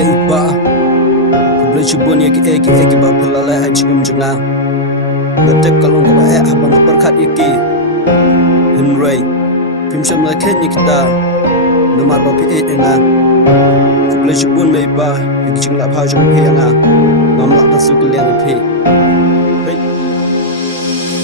ba Kubla chubun eki ba pilala hajim junga Gatek kalong ba habang berkat iki Henry Pimsham la ken yikta Namar ba pi nga Kubla chubun ba eki jingla pa jung pe nga Mamlak ta su kliang pe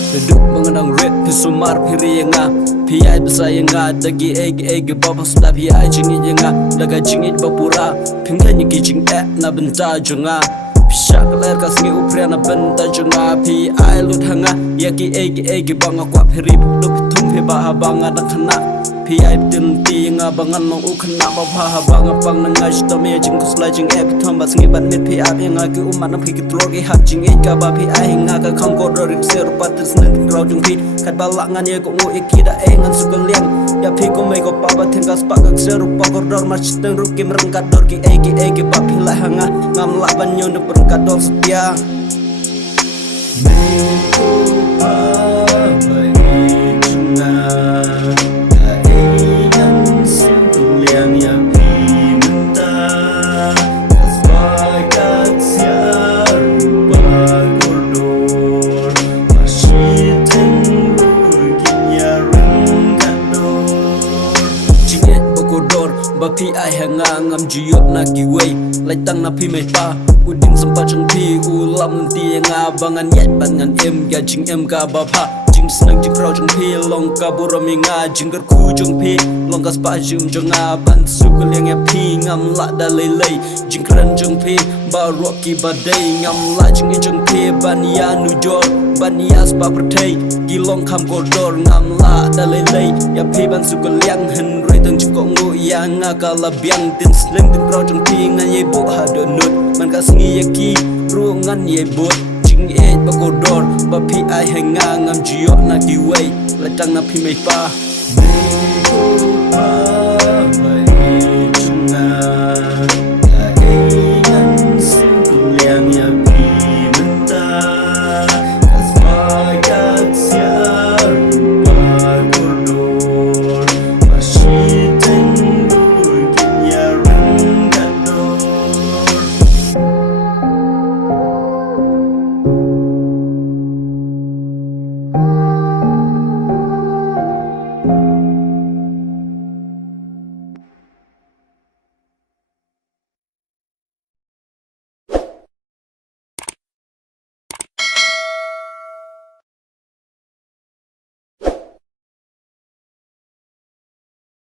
Duduk mengenang red di sumar piri nga Piai besar nga dagi egi bapa sudah piai jingit nga Daga jingit bapura Pingkan yiki jing na benta junga Pisyak ler kasngi upria na benta junga Piai lut hanga Yaki egi banga kwa piri Lup tumpi baha banga dan kena Piai bdinti nga bangan nong ukena Bapaha banga bang na nga Shitami ya jing kusla jing epi Tombas ngibat mit piai nga ki umat na piki tlor ki hak jing ega ba piai nga ka kang kodor Riksir patir senen grau jung pi Kat balak ngan ye ko ngu iki da ngan suka liang Ya pi ko mei ko papa tingkas pakak seru pakor dor Mas teng ruki merengkat dor ki egi ba pilai hanga Ngam lak banyo ne perengkat dor setia Mei ko pa Baieid junga Bapi ai hanga ngam jiyot na giwei Lai tang na pi mei pa Udin sempat jeng pi ulam ti nga Bangan yet ban ngan em ya jing em ka bapa Jing senang jing krau jeng pi Long ka burami nga jing ger ku jeng pi Long ka spa jeng jeng nga Ban suku liang ya pi ngam la da lei lei Jing keren jeng pi Ba roki badai ngam la jing jeng pi Ban ya nujor Ban ya spa pertai Gilong kam kodor ngam la da lei lei Ya pi ban suku liang hen Teng jukong ngu yang ngakala biang Tin slim tin rau jeng pi ngan ye bu hado nut Man ka sengi yaki ruangan ye but Jing eid bakodor Ba pi ai henga ngam jiyok na giwei Letang na pi mei pa Mei ko pa